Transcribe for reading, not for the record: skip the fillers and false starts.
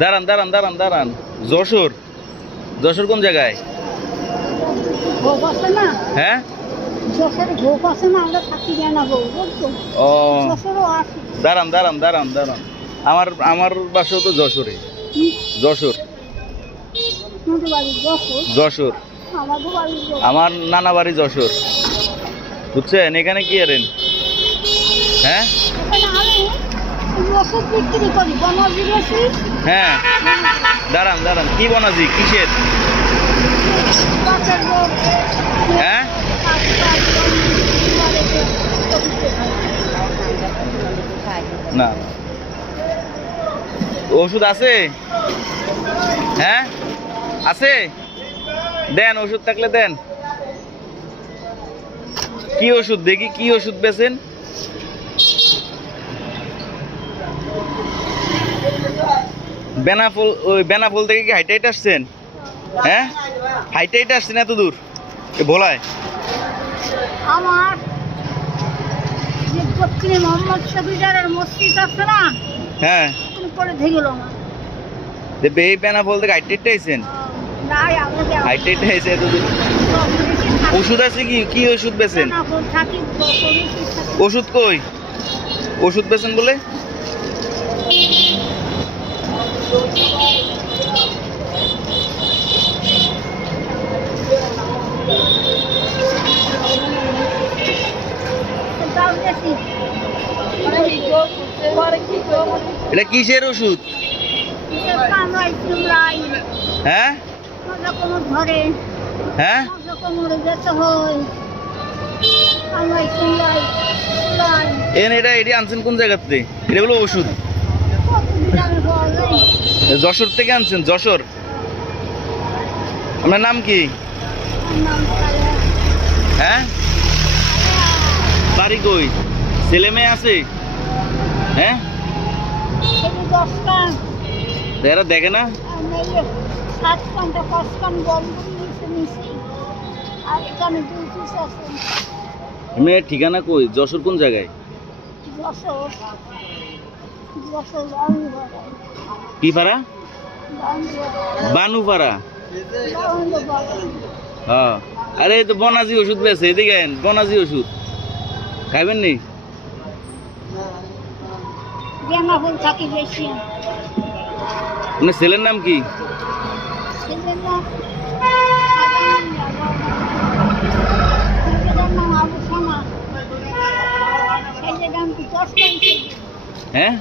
দাঁড়ান দাঁড়ান দাঁড়ান দাঁড়ান। যশোর, যশোর কোন জায়গায়? ভোগ আছে না, হ্যাঁ যশোরে ভোগ আছে না, আমরা থাকি না ভোগ বুঝছো, ও যশোরও আছে। দাঁড়ান দাঁড়ান দাঁড়ান দাঁড়ান। আমার আমার বাসাও তো যশোরে। যশোর, আমাদের বাড়ি যশোর, যশোর। আমাদের বাড়ি যশোর। আমার নানা বাড়ি যশোর, বুঝছেন? এখানে কি আরেন? হ্যাঁ এখানে আমি ওষুধ বিক্রি করি, বনজি বেশি। হ্যাঁ দাঁড়ান দাঁড়ান। কি বনাজি? কিসের? বাচ্চার রোগ, হ্যাঁ না, ওষুধ আছে? হ্যাঁ আছে, দেন ওষুধ থাকলে দেন। কি ওষুধ দেখি, কি ওষুধ বেছেন? বেনাফুল, ওই বেনাফুল থেকে কি হাইটাইট আসছেন? হ্যাঁ হাইটাইট আসছেন এত দূর ভোলায়? আমার যে দক্ষিণে মোহাম্মদ শফিদারের মসজিদ আছে না, হ্যাঁ উপরে ধরে গেল আমার। দেখবে এই বেনাফুল থেকে হাইটাইট আইছেন? নাই আমাদের হাইটাইট আইছে এত দূর। ওষুধ আছে কি? কি ওষুধ বেছেন? থাকি ওষুধ কই? ওষুধ বেছেন বলে? এটা কিসের ওষুধ? হ্যাঁ ধরে হ্যাঁ কোমরে যেতে হয়, এটা এটি আনছেন কোন জায়গাতে? এটা হলো ওষুধ যশোর থেকে আনছেন? যশোর। আপনার নাম কি? হ্যাঁ বাড়ি কই? ছেলে মেয়ে আছে? হ্যাঁ এরা দেখে না? মেয়ের ঠিকানা কই? যশোর কোন জায়গায়? কি পাড়া? বানুপাড়া। হ্যাঁ আরে এই তো বনাজি ওষুধ বেছে, এদিকে আইন। বনাজি ওষুধ খাইবেন নি? থাকি বেশি। আপনার ছেলের নাম কি? হ্যাঁ